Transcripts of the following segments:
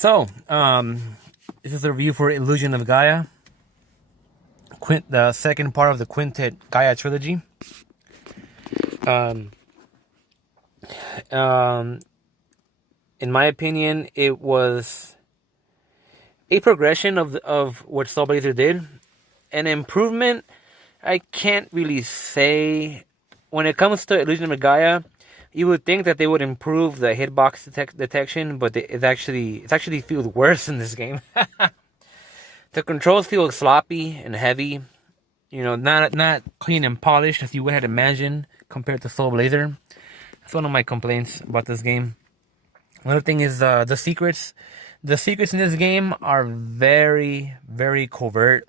So, this is a review for Illusion of Gaia, the second part of the Quintet Gaia trilogy. Um, um, in my opinion, it was a progression of what Soulblazer did. An improvement, I can't really say. When it comes to Illusion of Gaia, you would think that they would improve the hitbox detection, but it actually feels worse in this game. The controls feel sloppy and heavy. You know, not clean and polished as you would have imagined compared to Soulblazer. That's one of my complaints about this game. Another thing is the secrets. The secrets in this game are very, very covert.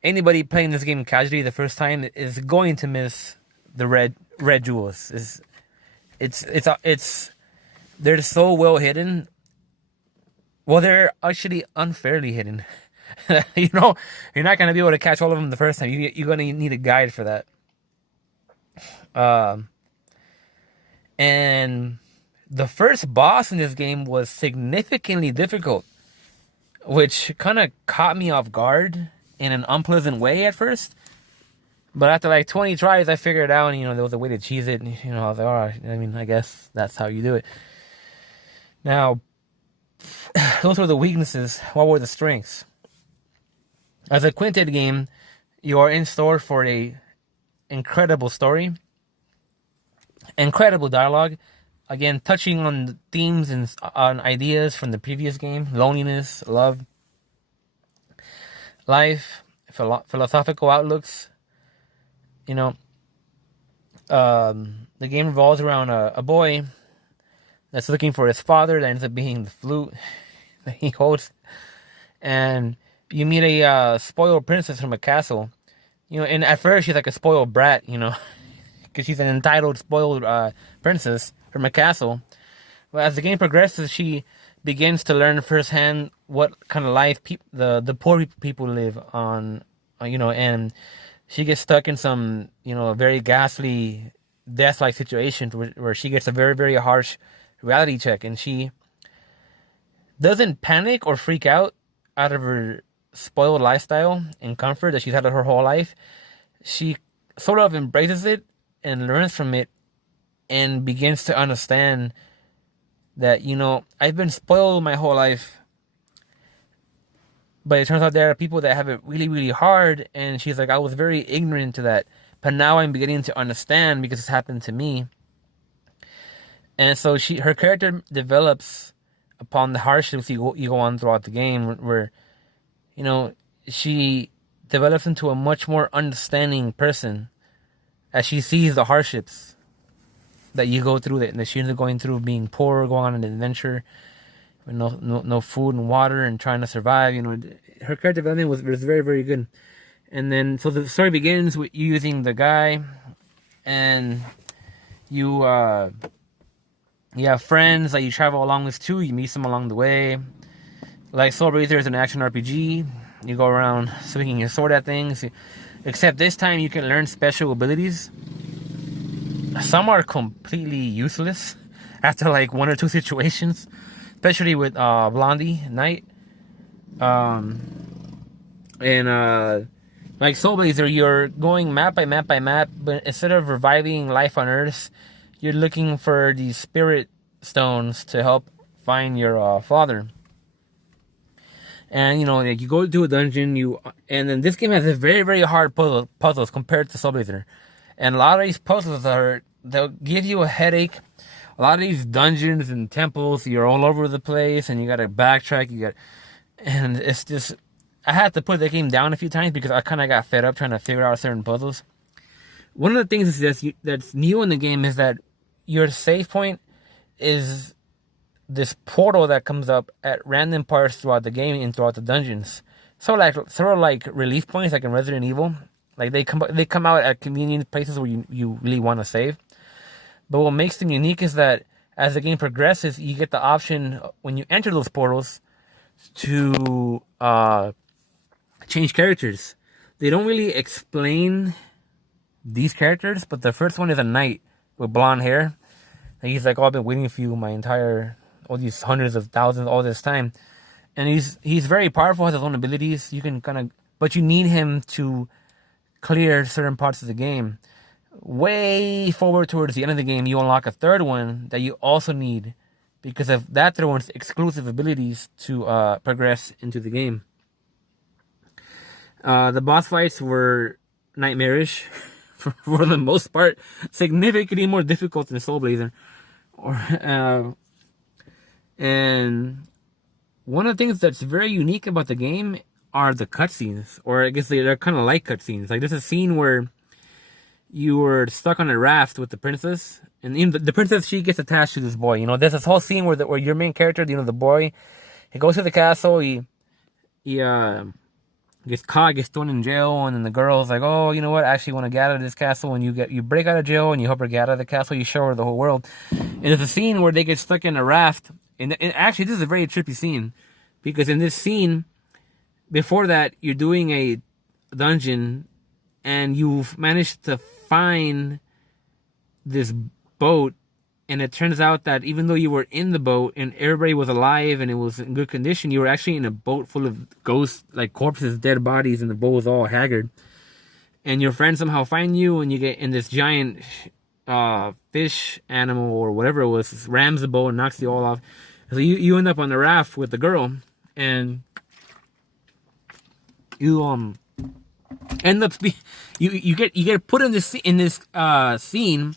Anybody playing this game casually the first time is going to miss the red jewels. It's they're so well hidden. Well, they're actually unfairly hidden. You know, you're not gonna be able to catch all of them the first time. You're gonna need a guide for that. And the first boss in this game was significantly difficult, which kind of caught me off guard in an unpleasant way at first. But after like 20 tries, I figured it out, and there was a way to cheese it. And, I was like, all right. I mean, I guess that's how you do it. Now, those were the weaknesses. What were the strengths? As a Quintet game, you are in store for a incredible story, incredible dialogue, again touching on themes and on ideas from the previous game: loneliness, love, life, philosophical outlooks. The game revolves around a boy that's looking for his father that ends up being the flute that he holds, and you meet a spoiled princess from a castle. And at first she's like a spoiled brat, because she's an entitled, spoiled princess from a castle. But as the game progresses, she begins to learn firsthand what kind of life the poor people live on, and she gets stuck in some, very ghastly, death-like situations where she gets a very, very harsh reality check, and she doesn't panic or freak out of her spoiled lifestyle and comfort that she's had her whole life. She sort of embraces it and learns from it and begins to understand that, I've been spoiled my whole life, but it turns out there are people that have it really, really hard, and she's like, I was very ignorant to that, but now I'm beginning to understand because it's happened to me. And so her character develops upon the hardships you go on throughout the game, where she develops into a much more understanding person as she sees the hardships that you go through, that she's going through, being poor, going on an adventure with no food and water and trying to survive. Her character development was very, very good. And then, so the story begins with you using the guy, and you have friends that you travel along with too. You meet them along the way. Like Soulblazer is an action RPG. You go around swinging your sword at things. Except this time you can learn special abilities. Some are completely useless after like one or two situations. Especially with Blondie Knight. Like Soulblazer, you're going map by map by map, but instead of reviving life on Earth, you're looking for these spirit stones to help find your father. And you go to a dungeon, and then this game has a very, very hard puzzles compared to Soulblazer, and a lot of these puzzles they'll give you a headache. A lot of these dungeons and temples, you're all over the place, and you gotta backtrack. And it's just, I had to put the game down a few times because I kind of got fed up trying to figure out certain puzzles. One of the things that's new in the game is that your save point is this portal that comes up at random parts throughout the game and throughout the dungeons. So sort of like relief points, like in Resident Evil. Like they come out at convenient places where you really want to save. But what makes them unique is that as the game progresses, you get the option when you enter those portals to change characters. They don't really explain these characters, but the first one is a knight with blonde hair. And he's like, oh, I've been waiting for you all these hundreds of thousands, all this time. and he's very powerful, has his own abilities. You can kind of, but you need him to clear certain parts of the game. Way forward towards the end of the game, you unlock a third one that you also need, because of that third one's exclusive abilities to progress into the game. The boss fights were nightmarish for the most part, significantly more difficult than Soul Blazer. And one of the things that's very unique about the game are the cutscenes, or I guess they're kind of like cutscenes. Like there's a scene where you were stuck on a raft with the princess, and the princess, she gets attached to this boy. You know, there's this whole scene where your main character, you know, the boy, he goes to the castle, he gets caught, gets thrown in jail, and then the girl's like, oh, you know what, I actually want to get out of this castle, and you break out of jail, and you help her get out of the castle, you show her the whole world. And there's a scene where they get stuck in a raft, and actually this is a very trippy scene, because in this scene, before that, you're doing a dungeon, and you've managed to find this boat, and it turns out that even though you were in the boat and everybody was alive and it was in good condition, you were actually in a boat full of ghosts, like corpses, dead bodies, and the boat was all haggard. And your friends somehow find you, and you get in this giant fish animal or whatever it was, rams the boat and knocks you all off. So you end up on the raft with the girl, and you end up you get put in this scene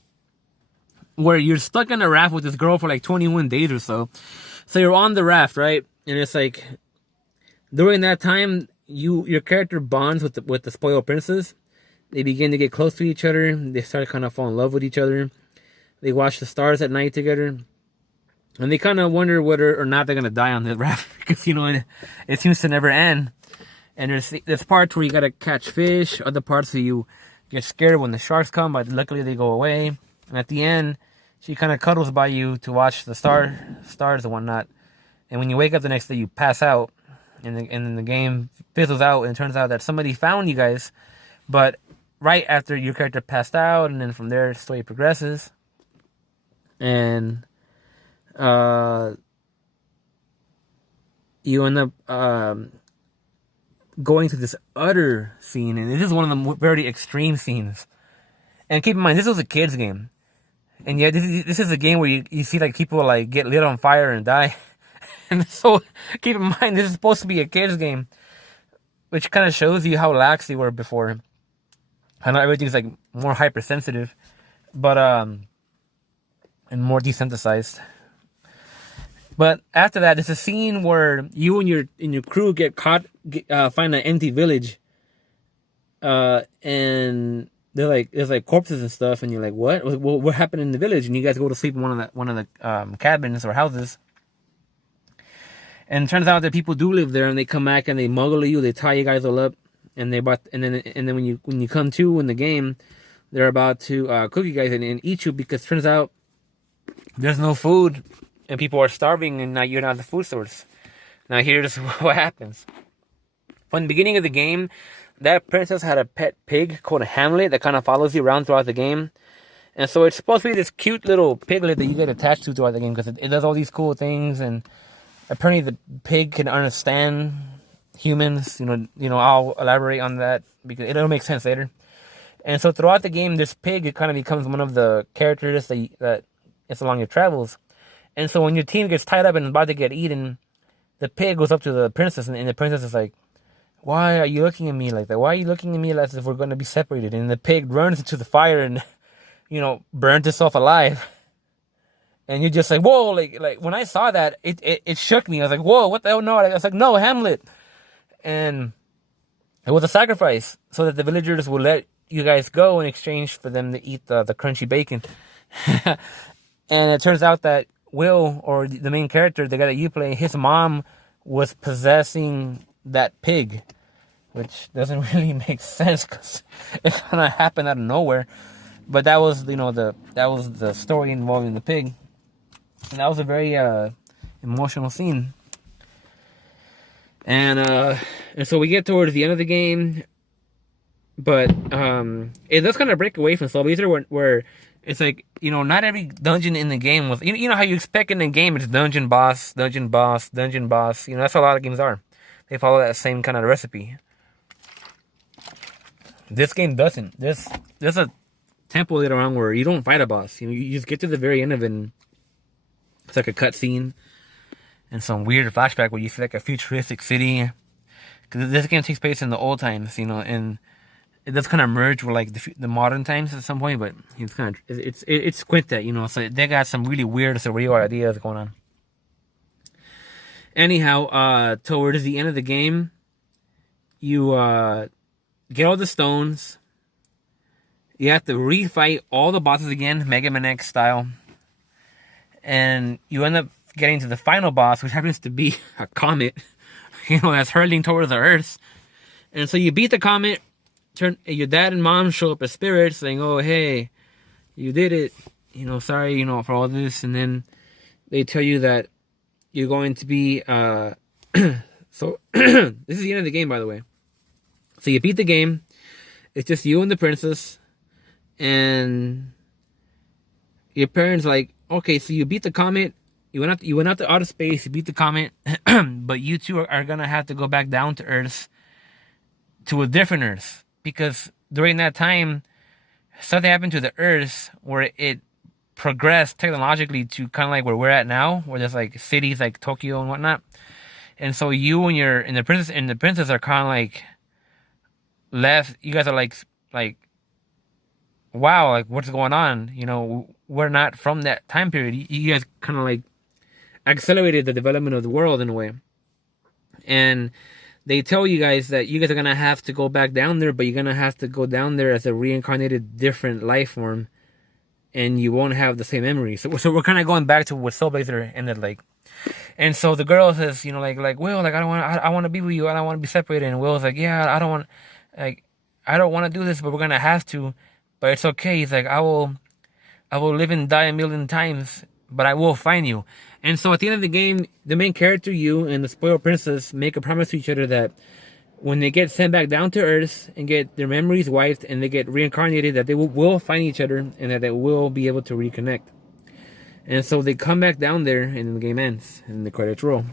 where you're stuck on a raft with this girl for like 21 days or so. So you're on the raft, right? And it's like during that time, your character bonds with the spoiled princess. They begin to get close to each other. They start to kind of fall in love with each other. They watch the stars at night together, and they kind of wonder whether or not they're gonna die on the raft, because you know it seems to never end. And there's parts where you gotta catch fish, other parts where you get scared when the sharks come, but luckily they go away. And at the end, she kind of cuddles by you to watch the stars and whatnot. And when you wake up the next day, you pass out, and then the game fizzles out, and it turns out that somebody found you guys, but right after your character passed out, and then from there the story progresses, and you end up going to this other scene, and this is one of the very extreme scenes. And keep in mind, this was a kid's game, and yet this is a game where you see like people like get lit on fire and die. And so keep in mind, this is supposed to be a kid's game, which kind of shows you how lax they were before. I know everything's like more hypersensitive, but and more desensitized. But after that, there's a scene where you and your crew get caught, find an empty village, and there's like corpses and stuff, and you're like, what happened in the village? And you guys go to sleep in one of the cabins or houses, and it turns out that people do live there, and they come back and they muggle you, they tie you guys all up, and then when you come to in the game, they're about to cook you guys and eat you, because it turns out there's no food. And people are starving, and now you're not the food source. Now here's what happens. From the beginning of the game, that princess had a pet pig called Hamlet that kind of follows you around throughout the game. And so it's supposed to be this cute little piglet that you get attached to throughout the game, because it does all these cool things. And apparently the pig can understand humans. You know, I'll elaborate on that because it'll make sense later. And so throughout the game, this pig, it kind of becomes one of the characters that it's along your travels. And so when your team gets tied up and about to get eaten, the pig goes up to the princess, and the princess is like, why are you looking at me like that? Why are you looking at me as if we're going to be separated? And the pig runs into the fire and, burns itself alive. And you're just like, whoa, like when I saw that, it shook me. I was like, whoa, what the hell? No, I was like, no, Hamlet. And it was a sacrifice so that the villagers will let you guys go in exchange for them to eat the crunchy bacon. And it turns out that Will, or the main character, the guy that you play, his mom was possessing that pig, which doesn't really make sense because it kind of happened out of nowhere. But that was, that was the story involving the pig, and that was a very emotional scene. And so we get towards the end of the game, but it does kind of break away from Soul Blazer, where It's like, not every dungeon in the game was, you know how you expect in the game it's dungeon boss, dungeon boss, dungeon boss. That's how a lot of games are. They follow that same kind of recipe. This game doesn't. There's a temple later on where you don't fight a boss. You just get to the very end of it, and it's like a cutscene and some weird flashback where you see like a futuristic city. Because this game takes place in the old times, and it does kind of merge with like the modern times at some point, but it's kind of it's squint that, so they got some really weird surreal ideas going on. Anyhow, towards the end of the game, you get all the stones. You have to refight all the bosses again, Mega Man X style, and you end up getting to the final boss, which happens to be a comet, that's hurtling towards the Earth. And so you beat the comet. Your dad and mom show up as spirits saying, "Oh, hey, you did it. Sorry, for all this." And then they tell you that you're going to be, so this is the end of the game, by the way. So you beat the game. It's just you and the princess. And your parents like, okay, so you beat the comet. You went out to outer space. You beat the comet. But you two are going to have to go back down to Earth, to a different Earth. Because during that time, something happened to the Earth where it progressed technologically to kind of like where we're at now, where there's like cities like Tokyo and whatnot. And so you and the princess are kind of like left. You guys are like, wow, like what's going on? We're not from that time period. You guys kind of like accelerated the development of the world in a way. And they tell you guys that you guys are going to have to go back down there, but you're going to have to go down there as a reincarnated different life form, and you won't have the same memories. So we're kind of going back to what Soul Blazer ended like. And so the girl says, like Will, like I want to be with you. I don't want to be separated. And Will's like, yeah, I don't want to do this, but we're going to have to. But it's okay. He's like, I will live and die a million times, but I will find you. And so at the end of the game, the main character, you, and the spoiled princess make a promise to each other that when they get sent back down to Earth and get their memories wiped and they get reincarnated, that they will find each other and that they will be able to reconnect. And so they come back down there and the game ends and the credits roll.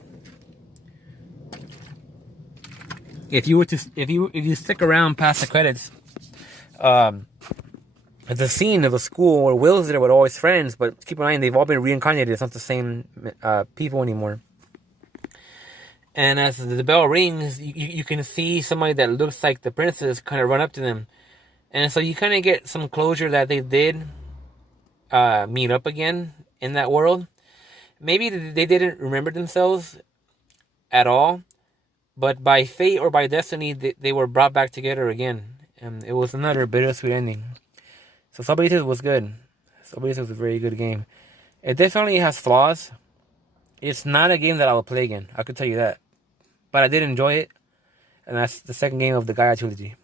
If you stick around past the credits, it's a scene of a school where Will's there with all his friends, but keep in mind they've all been reincarnated. It's not the same people anymore. And as the bell rings, you can see somebody that looks like the princess kind of run up to them. And so you kind of get some closure that they did meet up again in that world. Maybe they didn't remember themselves at all, but by fate or by destiny, they were brought back together again. And it was another bittersweet ending. So Soul Blazer was good. Soul Blazer was a very good game. It definitely has flaws. It's not a game that I will play again. I could tell you that. But I did enjoy it. And that's the second game of the Gaia trilogy.